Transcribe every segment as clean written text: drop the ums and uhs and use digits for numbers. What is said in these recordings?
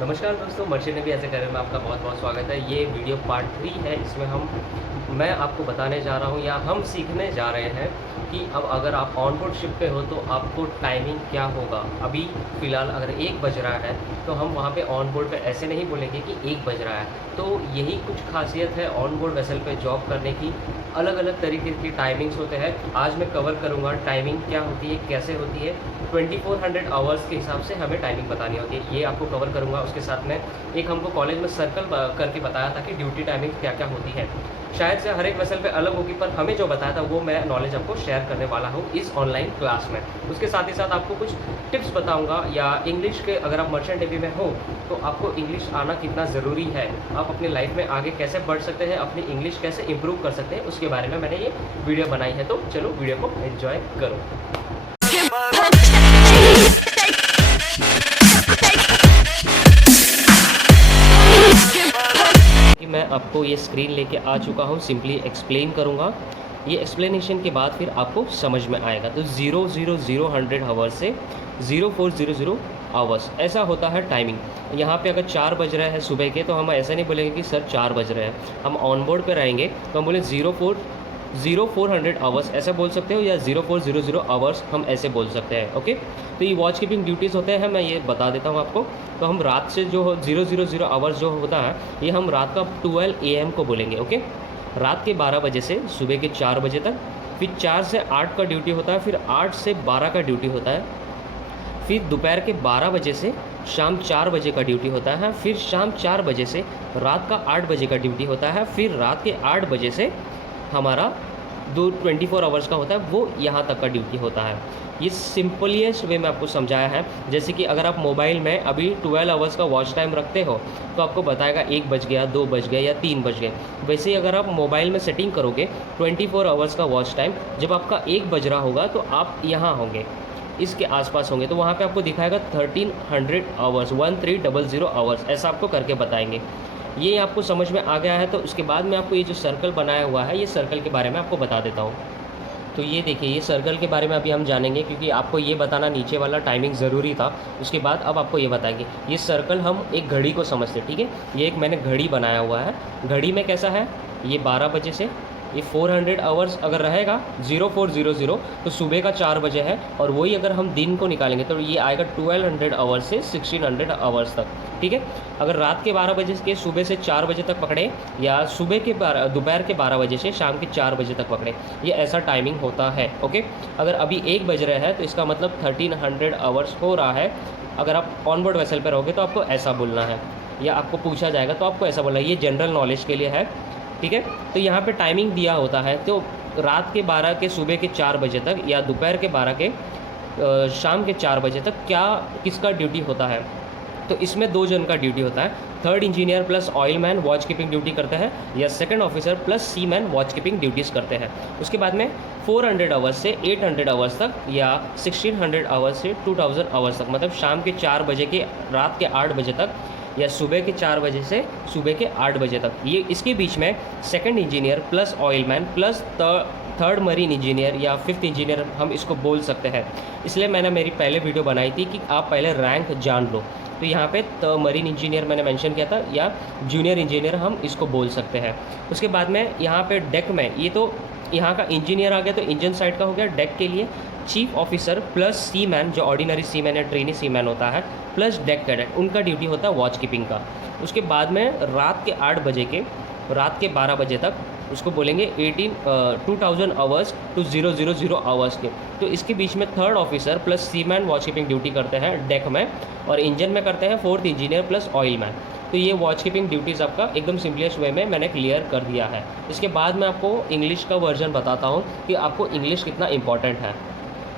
नमस्कार दोस्तों, merchant navy ऐसे करें में आपका बहुत बहुत स्वागत है। ये वीडियो पार्ट 3 है। इसमें मैं आपको बताने जा रहा हूँ या हम सीखने जा रहे हैं कि अब अगर आप ऑन बोर्ड शिप पे हो तो आपको टाइमिंग क्या होगा। अभी फ़िलहाल अगर 1 बज रहा है तो हम वहाँ पे ऑन बोर्ड पे ऐसे नहीं बोलेंगे कि 1 बज रहा है। तो यही कुछ खासियत है ऑन बोर्ड वेसल पे जॉब करने की। अलग अलग तरीके की टाइमिंग्स होते हैं। आज मैं कवर करूँगा टाइमिंग क्या होती है, कैसे होती है। 2400 आवर्स के हिसाब से हमें टाइमिंग बतानी होती है, ये आपको कवर करूँगा। उसके साथ में एक हमको कॉलेज में सर्कल करके बताया था कि ड्यूटी टाइमिंग क्या क्या होती है। शायद से हर एक वेसल पे अलग होगी, पर हमें जो बताया था वो मैं नॉलेज आपको शेयर करने वाला हूँ इस ऑनलाइन क्लास में। उसके साथ ही साथ आपको कुछ टिप्स बताऊँगा, या इंग्लिश के अगर आप मर्चेंट नेवी में हो तो आपको इंग्लिश आना कितना ज़रूरी है, आप अपनी लाइफ में आगे कैसे बढ़ सकते हैं, अपनी इंग्लिश कैसे इंप्रूव कर सकते हैं, उसके बारे में मैंने ये वीडियो बनाई है। तो चलो वीडियो को एंजॉय करो। कि मैं आपको ये स्क्रीन लेके आ चुका हूँ, सिंपली एक्सप्लेन करूँगा। ये एक्सप्लेनेशन के बाद फिर आपको समझ में आएगा। तो 000 आवर्स से 0400 आवर्स ऐसा होता है टाइमिंग। यहाँ पे अगर 4 बज रहे हैं सुबह के तो हम ऐसे नहीं बोलेंगे कि सर 4 बज रहे हैं। हम ऑन बोर्ड पे रहेंगे तो हम बोले 0400 आवर्स ऐसे बोल सकते हो, या 0400 आवर्स हम ऐसे बोल सकते हैं। ओके, तो ये वॉच कीपिंग ड्यूटीज़ होते हैं, मैं ये बता देता हूँ आपको। तो हम रात से जो 000 आवर्स जो होता है, ये हम रात का 12 AM को बोलेंगे। ओके, रात के 12 बजे से सुबह के 4 बजे तक, फिर 4 से 8 का ड्यूटी होता है, फिर 8 से 12 का ड्यूटी होता है, फिर दोपहर के 12 बजे से शाम 4 बजे का ड्यूटी होता है, फिर शाम 4 बजे से रात का 8 बजे का ड्यूटी होता है, फिर रात के 8 बजे से हमारा 24 आवर्स का होता है, वो यहाँ तक का ड्यूटी होता है। ये सिंपलेस्ट वे में आपको समझाया है। जैसे कि अगर आप मोबाइल में अभी 12 आवर्स का वॉच टाइम रखते हो तो आपको बताएगा 1 बज गया, 2 बज गया या 3 बज गए। वैसे ही अगर आप मोबाइल में सेटिंग करोगे 24 आवर्स का वॉच टाइम, जब आपका 1 बज रहा होगा तो आप यहाँ होंगे, इसके आसपास होंगे, तो वहाँ पे आपको दिखाएगा 1300 आवर्स, 1300 आवर्स, ऐसा आपको करके बताएंगे। ये आपको समझ में आ गया है तो उसके बाद में आपको ये जो सर्कल बनाया हुआ है, ये सर्कल के बारे में आपको बता देता हूँ। तो ये देखिए, ये सर्कल के बारे में अभी हम जानेंगे, क्योंकि आपको ये बताना नीचे वाला टाइमिंग ज़रूरी था। उसके बाद अब आपको ये बताएंगे। ये सर्कल हम एक घड़ी को समझते, ठीक है। ये एक मैंने घड़ी बनाया हुआ है। घड़ी में कैसा है, ये 12 बजे से ये 400 आवर्स अगर रहेगा 0400 तो सुबह का 4 बजे है, और वही अगर हम दिन को निकालेंगे तो ये आएगा 1200 आवर्स से 1600 आवर्स तक, ठीक है। अगर रात के 12 बजे के सुबह से 4 बजे तक पकड़े, या सुबह के दोपहर के 12 बजे से शाम के 4 बजे तक पकड़े, ये ऐसा टाइमिंग होता है। ओके, अगर अभी 1 बज रहे हैं तो इसका मतलब 1300 आवर्स हो रहा है। अगर आप ऑन बोर्ड वेसल पर रहोगे तो आपको ऐसा बोलना है, या आपको पूछा जाएगा तो आपको ऐसा बोलना है। ये जनरल नॉलेज के लिए है, ठीक है। तो यहाँ पे टाइमिंग दिया होता है, तो रात के 12 के सुबह के 4 बजे तक, या दोपहर के 12 के शाम के 4 बजे तक क्या किसका ड्यूटी होता है। तो इसमें 2 जन का ड्यूटी होता है। 3rd engineer plus oil man watch keeping duty करते हैं, या 2nd ऑफिसर प्लस सी मैन वॉच कीपिंग ड्यूटीज़ करते हैं। उसके बाद में 400 आवर्स से 800 आवर्स तक, या 1600 आवर्स से 2000 आवर्स तक, मतलब शाम के 4 बजे के रात के 8 बजे तक, या सुबह के 4 बजे से सुबह के 8 बजे तक। ये इसके बीच में 2nd engineer plus oil man plus 3rd marine engineer या 5th इंजीनियर हम इसको बोल सकते हैं। इसलिए मैंने मेरी पहले वीडियो बनाई थी कि आप पहले रैंक जान लो। तो यहाँ पे मरीन इंजीनियर मैंने मेंशन किया था, या जूनियर इंजीनियर हम इसको बोल सकते हैं। उसके बाद में यहाँ पे डेक में, ये तो यहाँ का इंजीनियर आ गया, तो इंजन साइड का हो गया। डेक के लिए चीफ ऑफिसर प्लस सी मैन, जो ऑर्डिनरी सी मैन या ट्रेनी सी मैन होता है, प्लस डेक कैडेट, उनका ड्यूटी होता है वॉच कीपिंग का। उसके बाद में रात के 8 बजे के रात के 12 बजे तक उसको बोलेंगे 2000 आवर्स टू 000 आवर्स के। तो इसके बीच में 3rd ऑफिसर प्लस सी मैन वॉच कीपिंग ड्यूटी करते हैं डेक में, और इंजन में करते हैं 4th engineer plus oil man. तो ये वॉच कीपिंग ड्यूटीज़ आपका एकदम सिंपलेस्ट वे में मैंने क्लियर कर दिया है। इसके बाद मैं आपको इंग्लिश का वर्जन बताता हूँ कि आपको इंग्लिश कितना इंपॉर्टेंट है।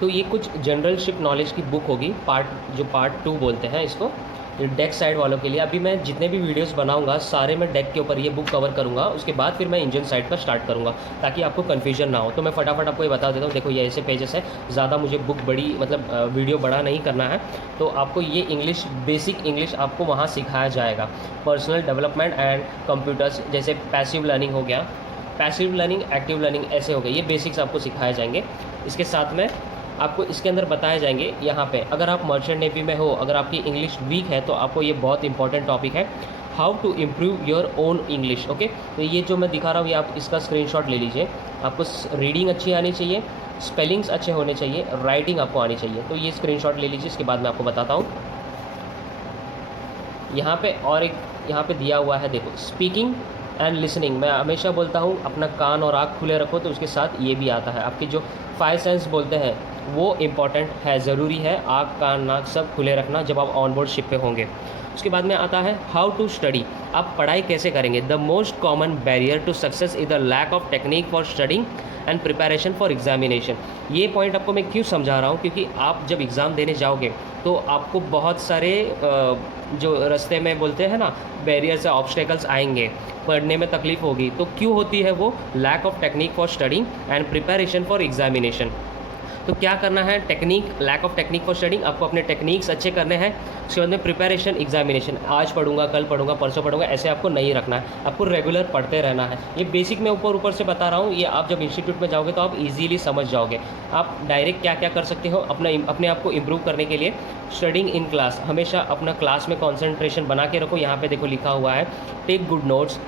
तो ये कुछ जनरल शिप नॉलेज की बुक होगी, पार्ट 2 बोलते हैं इसको, डेक साइड वालों के लिए। अभी मैं जितने भी वीडियोस बनाऊंगा सारे मैं डेक के ऊपर ये बुक कवर करूंगा। उसके बाद फिर मैं इंजन साइड का स्टार्ट करूंगा, ताकि आपको कन्फ्यूजन ना हो। तो मैं फटाफट आपको ये बता देता हूँ। देखो, ये ऐसे पेजेस है, ज़्यादा मुझे बुक बड़ी मतलब वीडियो बड़ा नहीं करना है। तो आपको ये इंग्लिश, बेसिक इंग्लिश आपको वहाँ सिखाया जाएगा। पर्सनल डेवलपमेंट एंड कंप्यूटर्स, जैसे पैसिव लर्निंग हो गया, पैसिव लर्निंग, एक्टिव लर्निंग ऐसे हो गए, ये बेसिक्स आपको सिखाए जाएंगे। इसके साथ में आपको इसके अंदर बताए जाएंगे यहाँ पे। अगर आप मर्चेंट नेवी में हो, अगर आपकी इंग्लिश वीक है तो आपको ये बहुत इंपॉर्टेंट टॉपिक है, how to improve your own English. Okay, तो ये जो मैं दिखा रहा हूँ ये आप इसका स्क्रीनशॉट ले लीजिए। आपको रीडिंग अच्छी आनी चाहिए, स्पेलिंग्स अच्छे होने चाहिए, राइटिंग आपको आनी चाहिए। तो ये स्क्रीनशॉट ले लीजिए, इसके बाद मैं आपको बताता हूँ। यहाँ पे और एक यहाँ पे दिया हुआ है, देखो, स्पीकिंग एंड लिसनिंग। मैं हमेशा बोलता हूँ अपना कान और आँख खुले रखो, तो उसके साथ ये भी आता है। आपकी जो 5 सेंस बोलते हैं वो इम्पॉर्टेंट है, ज़रूरी है आँख कान नाक सब खुले रखना जब आप ऑन बोर्ड शिप पे होंगे। उसके बाद में आता है हाउ टू स्टडी, आप पढ़ाई कैसे करेंगे। The most common barrier to success is the lack of technique for studying and preparation for examination. ये पॉइंट आपको मैं क्यों समझा रहा हूँ, क्योंकि आप जब एग्ज़ाम देने जाओगे तो आपको बहुत सारे जो रास्ते में बोलते हैं ना बैरियर्स या ऑब्स्टेकल्स आएंगे, पढ़ने में तकलीफ होगी। तो क्यों होती है वो, lack of technique for studying and preparation for examination. तो क्या करना है, technique, lack of technique for studying, आपको अपने टेक्निक्स अच्छे करने हैं। उसके बाद में प्रिपरेशन, एग्जामिनेशन, आज पढ़ूंगा, कल पढ़ूंगा, परसों पढ़ूंगा, ऐसे आपको नहीं रखना है, आपको रेगुलर पढ़ते रहना है। ये बेसिक मैं ऊपर से बता रहा हूँ, ये आप जब इंस्टीट्यूट में जाओगे तो आप इजीली समझ जाओगे। आप डायरेक्ट क्या क्या कर सकते हो अपने आप को इम्प्रूव करने के लिए। स्टडिंग इन क्लास, हमेशा अपना क्लास में कॉन्सेंट्रेशन बना के रखो। यहाँ पे देखो लिखा हुआ है, take good notes,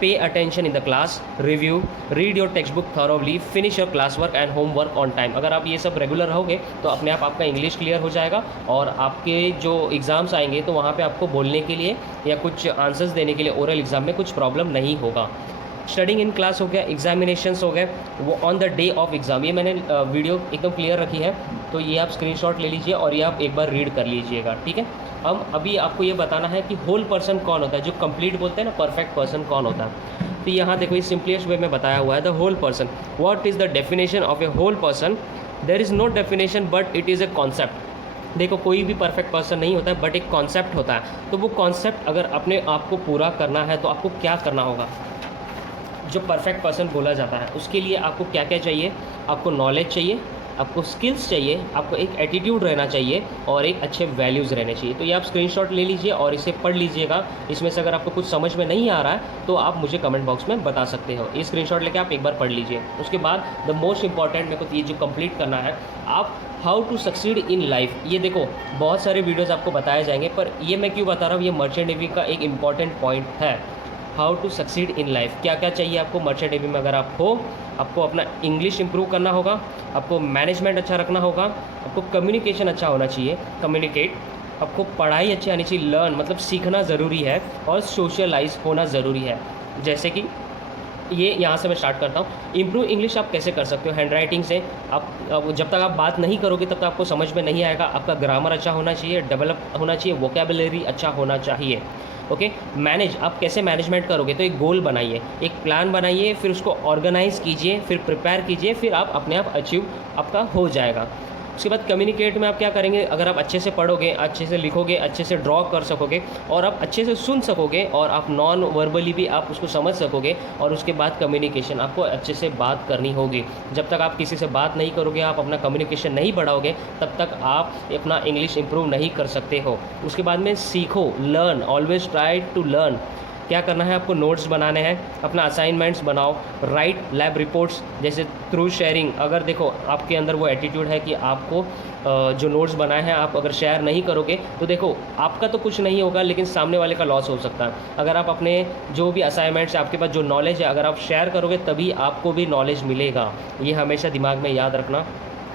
pay attention in the class, review, read your text book thoroughly, finish your class work and homework on time. अगर आप ये सब रेगुलर रहोगे तो अपने आप आपका इंग्लिश क्लियर हो जाएगा, और आपके जो एग्ज़ाम्स आएंगे तो वहाँ पे आपको बोलने के लिए या कुछ आंसर्स देने के लिए ओरल एग्ज़ाम में कुछ प्रॉब्लम नहीं होगा। स्टडिंग इन क्लास हो गया, एग्जामिनेशंस हो गए, वो on the day of exam. ये मैंने वीडियो एकदम क्लियर रखी है, तो ये आप स्क्रीनशॉट ले लीजिए और ये आप एक बार रीड कर लीजिएगा, ठीक है। हम अभी आपको ये बताना है कि होल पर्सन कौन होता है, जो कंप्लीट बोलते हैं ना, परफेक्ट पर्सन कौन होता है। तो यहाँ देखो, ये सिंपलेस्ट वे में बताया हुआ है, the whole person. What is the definition of a whole person. There is no definition but it is a concept. देखो, कोई भी परफेक्ट पर्सन नहीं होता है, बट एक कॉन्सेप्ट होता है। तो वो कॉन्सेप्ट अगर अपने आप को पूरा करना है तो आपको क्या करना होगा। जो परफेक्ट पर्सन बोला जाता है उसके लिए आपको क्या क्या चाहिए, आपको नॉलेज चाहिए, आपको स्किल्स चाहिए, आपको एक एटीट्यूड रहना चाहिए और एक अच्छे वैल्यूज़ रहने चाहिए। तो ये आप स्क्रीनशॉट ले लीजिए और इसे पढ़ लीजिएगा। इसमें से अगर आपको कुछ समझ में नहीं आ रहा है तो आप मुझे कमेंट बॉक्स में बता सकते हो। ये स्क्रीनशॉट लेके आप एक बार पढ़ लीजिए। उसके बाद द मोस्ट इंपॉर्टेंट मेरे को ये जो कंप्लीट करना है, आप how to succeed in life. ये देखो, बहुत सारे वीडियोज़ आपको बताए जाएंगे, पर ये मैं क्यों बता रहा हूँ, ये मर्चेंट नेवी का एक इंपॉर्टेंट पॉइंट है। How to succeed in life, क्या क्या चाहिए आपको मर्चेंट नेवी में। अगर आप हो, आपको अपना इंग्लिश इंप्रूव करना होगा, आपको मैनेजमेंट अच्छा रखना होगा, आपको कम्युनिकेशन अच्छा होना चाहिए, कम्युनिकेट, आपको पढ़ाई अच्छी आनी चाहिए, लर्न मतलब सीखना ज़रूरी है, और सोशलाइज होना ज़रूरी है। जैसे कि ये यहाँ से मैं स्टार्ट करता हूँ। इम्प्रूव इंग्लिश आप कैसे कर सकते हो, हैंड राइटिंग से। आप जब तक आप बात नहीं करोगे तब तक आपको समझ में नहीं आएगा। आपका ग्रामर अच्छा होना चाहिए, डेवलप होना चाहिए, वोकेबलरी अच्छा होना चाहिए। ओके, मैनेज, आप कैसे मैनेजमेंट करोगे, तो एक गोल बनाइए, एक प्लान बनाइए, फिर उसको ऑर्गेनाइज़ कीजिए, फिर प्रिपेयर कीजिए, फिर आप अपने आप अचीव आपका हो जाएगा। उसके बाद कम्युनिकेट में आप क्या करेंगे, अगर आप अच्छे से पढ़ोगे, अच्छे से लिखोगे, अच्छे से ड्रॉ कर सकोगे, और आप अच्छे से सुन सकोगे, और आप नॉन वर्बली भी आप उसको समझ सकोगे, और उसके बाद कम्युनिकेशन, आपको अच्छे से बात करनी होगी। जब तक आप किसी से बात नहीं करोगे, आप अपना कम्युनिकेशन नहीं बढ़ाओगे, तब तक आप अपना इंग्लिश इंप्रूव नहीं कर सकते हो। उसके बाद में सीखो, learn, always try to learn. क्या करना है, आपको नोट्स बनाने हैं, अपना असाइनमेंट्स बनाओ, राइट लैब रिपोर्ट्स, जैसे थ्रू शेयरिंग। अगर देखो आपके अंदर वो एटीट्यूड है कि आपको जो नोट्स बनाए हैं आप अगर शेयर नहीं करोगे तो देखो आपका तो कुछ नहीं होगा, लेकिन सामने वाले का लॉस हो सकता है। अगर आप अपने जो भी असाइनमेंट्स, आपके पास जो नॉलेज है, अगर आप शेयर करोगे तभी आपको भी नॉलेज मिलेगा। ये हमेशा दिमाग में याद रखना।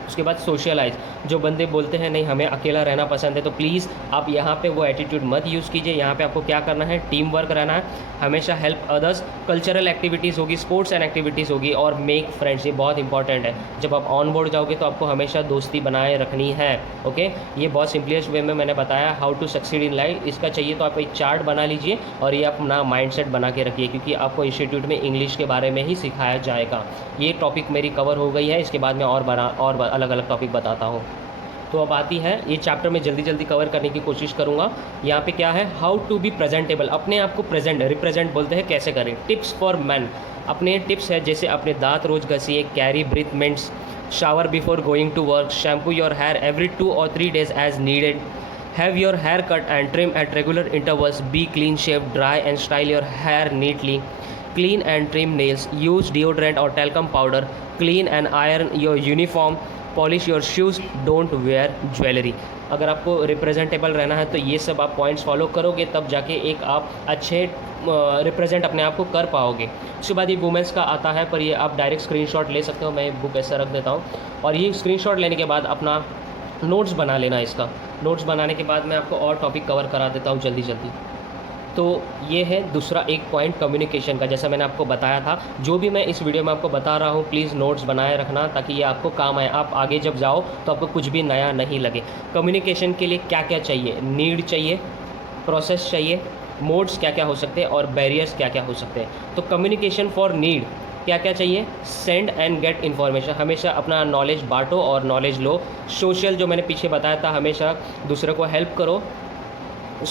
उसके बाद सोशलाइज, जो बंदे बोलते हैं नहीं हमें अकेला रहना पसंद है, तो प्लीज़ आप यहाँ पे वो एटीट्यूड मत यूज़ कीजिए। यहाँ पे आपको क्या करना है, टीम वर्क रहना है, हमेशा हेल्प अदर्स, कल्चरल एक्टिविटीज़ होगी, स्पोर्ट्स एंड एक्टिविटीज़ होगी, और मेक फ्रेंड्स, ये बहुत इंपॉर्टेंट है। जब आप ऑन बोर्ड जाओगे तो आपको हमेशा दोस्ती बनाए रखनी है। ओके, ये बहुत सिंपलेस्ट वे में मैंने बताया how to succeed in life. इसका चाहिए तो आप एक चार्ट बना लीजिए और ये अपना माइंडसेट बना के रखिए, क्योंकि आपको इंस्टीट्यूट में इंग्लिश के बारे में ही सिखाया जाएगा। ये टॉपिक मेरी कवर हो गई है, इसके बाद मैं और अलग अलग टॉपिक बताता हूँ। तो अब आती है, ये चैप्टर में जल्दी जल्दी कवर करने की कोशिश करूँगा। यहाँ पे क्या है, हाउ टू बी प्रेजेंटेबल, अपने आप को प्रेजेंट, रिप्रेजेंट बोलते हैं, कैसे करें। टिप्स फॉर मैन, अपने टिप्स है, जैसे अपने दांत रोज घसीए, carry breath mints, shower before going to work, shampoo your hair every 2 or 3 days as needed, have your hair cut and trim at regular intervals, be clean shave, dry and style your hair neatly, clean and trim nails, use deodorant or talcum powder, clean and iron your uniform, polish your shoes, don't wear jewellery. अगर आपको representable रहना है तो ये सब आप points follow करोगे, तब जाके एक आप अच्छे रिप्रेजेंट अपने आप को कर पाओगे। उसके बाद ये वुमेंस का आता है, पर ये आप डायरेक्ट स्क्रीनशॉट ले सकते हो, मैं बुक ऐसा रख देता हूँ। और ये स्क्रीनशॉट लेने के बाद अपना नोट्स बना लेना। इसका नोट्स बनाने के बाद मैं आपको और टॉपिक कवर करा देता हूँ जल्दी जल्दी। तो ये है दूसरा एक पॉइंट कम्युनिकेशन का, जैसा मैंने आपको बताया था। जो भी मैं इस वीडियो में आपको बता रहा हूँ, प्लीज़ नोट्स बनाए रखना, ताकि ये आपको काम आए। आप आगे जब जाओ तो आपको कुछ भी नया नहीं लगे। कम्युनिकेशन के लिए क्या क्या चाहिए? नीड चाहिए, प्रोसेस चाहिए, मोड्स क्या क्या हो सकते हैं, और बैरियर्स क्या क्या हो सकते हैं। तो कम्युनिकेशन फॉर नीड क्या क्या चाहिए? सेंड एंड गेट इन्फॉर्मेशन, हमेशा अपना नॉलेज बांटो और नॉलेज लो। सोशल, जो मैंने पीछे बताया था, हमेशा दूसरे को हेल्प करो।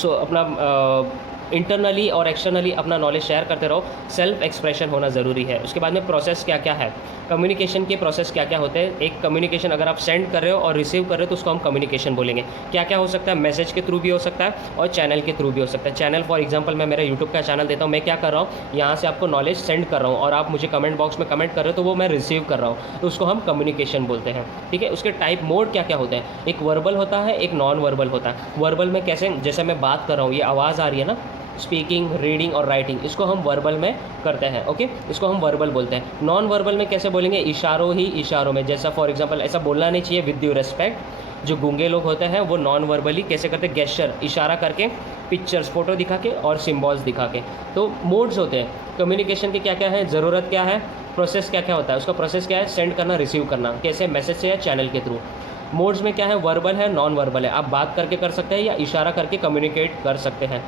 अपना इंटरनली और एक्सटर्नली अपना नॉलेज शेयर करते रहो। सेल्फ एक्सप्रेशन होना ज़रूरी है। उसके बाद में प्रोसेस क्या क्या है, कम्युनिकेशन के प्रोसेस क्या क्या होते हैं। एक कम्युनिकेशन अगर आप सेंड कर रहे हो और रिसीव कर रहे हो तो उसको हम कम्युनिकेशन बोलेंगे। क्या क्या हो सकता है? मैसेज के थ्रू भी हो सकता है और चैनल के थ्रू भी हो सकता है। चैनल फॉर एग्जांपल मैं मेरा यूट्यूब का चैनल देता हूँ, मैं क्या कर रहा हूँ, यहाँ से आपको नॉलेज सेंड कर रहा हूँ और आप मुझे कमेंट बॉक्स में कमेंट कर रहे हो, तो वो मैं रिसीव कर रहा हूँ, तो उसको हम कम्युनिकेशन बोलते हैं। ठीक है। उसके टाइप मोड क्या क्या होते हैं? एक वर्बल होता है, एक नॉन वर्बल होता है। वर्बल में कैसे, जैसे मैं बात कर रहा हूँ, ये आवाज़ आ रही है ना, स्पीकिंग, रीडिंग और राइटिंग, इसको हम वर्बल में करते हैं। ओके, इसको हम वर्बल बोलते हैं। नॉन वर्बल में कैसे बोलेंगे? इशारों ही इशारों में। जैसा फॉर एग्जांपल ऐसा बोलना नहीं चाहिए, विद ड्यू रेस्पेक्ट। जो गूंगे लोग होते हैं वो नॉन वर्बली कैसे करते हैं? गेस्चर, इशारा करके, पिक्चर्स, फोटो दिखा के और सिम्बॉल्स दिखा के। तो मोड्स होते हैं कम्युनिकेशन के। क्या क्या है? ज़रूरत क्या है, प्रोसेस क्या क्या होता है, उसका प्रोसेस क्या है? सेंड करना, रिसीव करना, कैसे? मैसेज से या चैनल के थ्रू। मोड्स में क्या है? वर्बल है, नॉन वर्बल है। आप बात करके कर सकते हैं या इशारा करके कम्युनिकेट कर सकते हैं।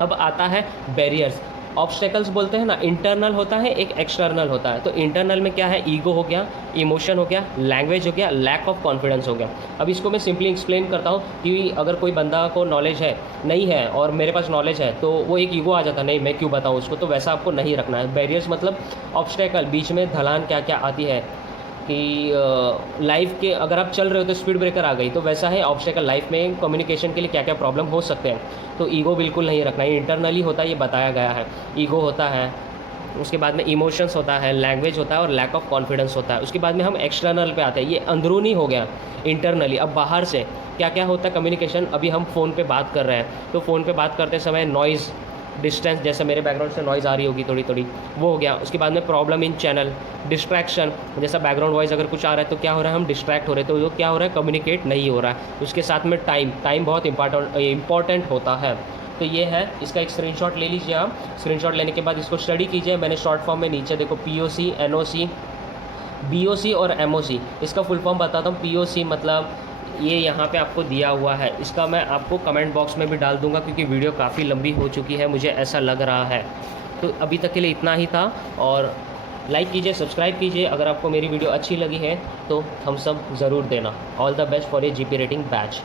अब आता है बैरियर्स, ऑब्स्टेकल्स बोलते हैं ना। इंटरनल होता है, एक एक्सटर्नल होता है। तो इंटरनल में क्या है? ईगो हो गया, इमोशन हो गया, लैंग्वेज हो गया, लैक ऑफ कॉन्फिडेंस हो गया। अब इसको मैं सिंपली एक्सप्लेन करता हूँ कि अगर कोई बंदा को नॉलेज है नहीं है और मेरे पास नॉलेज है, तो वो एक ईगो आ जाता है, नहीं मैं क्यों बताऊँ उसको, तो वैसा आपको नहीं रखना है। बैरियर्स मतलब ऑब्स्टेकल, बीच में ढलान क्या क्या आती है कि लाइफ के अगर आप चल रहे हो तो स्पीड ब्रेकर आ गई, तो वैसा है ऑब्स्टेकल। लाइफ में कम्युनिकेशन के लिए क्या क्या प्रॉब्लम हो सकते हैं, तो ईगो बिल्कुल नहीं रखना है। इंटरनली होता है, ये बताया गया है। ईगो होता है, उसके बाद में इमोशंस होता है, लैंग्वेज होता है और लैक ऑफ कॉन्फिडेंस होता है। उसके बाद में हम एक्सटर्नल पे आते हैं, ये अंदरूनी हो गया इंटरनली। अब बाहर से क्या क्या होता है कम्युनिकेशन? अभी हम फ़ोन पे बात कर रहे हैं, तो फ़ोन पे बात करते समय नॉइज़, डिस्टेंस, जैसे मेरे बैकग्राउंड से नॉइज़ आ रही होगी थोड़ी थोड़ी, वो हो गया। उसके बाद में प्रॉब्लम इन चैनल, डिस्ट्रैक्शन, जैसा बैकग्राउंड वॉइस अगर कुछ आ रहा है तो क्या हो रहा है? हम डिस्ट्रैक्ट हो रहे हैं, तो वो क्या हो रहा है? कम्युनिकेट नहीं हो रहा है। उसके साथ में टाइम बहुत इंपॉर्टेंट होता है। तो ये है, इसका एक स्क्रीनशॉट ले लीजिए आप। स्क्रीनशॉट लेने के बाद इसको स्टडी कीजिए। मैंने शॉर्ट फॉर्म में नीचे देखो POC, NOC, BOC और MOC, इसका फुल फॉर्म बताता हूँ। POC मतलब ये यहाँ पे आपको दिया हुआ है, इसका मैं आपको कमेंट बॉक्स में भी डाल दूँगा, क्योंकि वीडियो काफ़ी लंबी हो चुकी है, मुझे ऐसा लग रहा है। तो अभी तक के लिए इतना ही था, और लाइक कीजिए, सब्सक्राइब कीजिए। अगर आपको मेरी वीडियो अच्छी लगी है तो थम्स अप ज़रूर देना। All the best for a GP rating batch.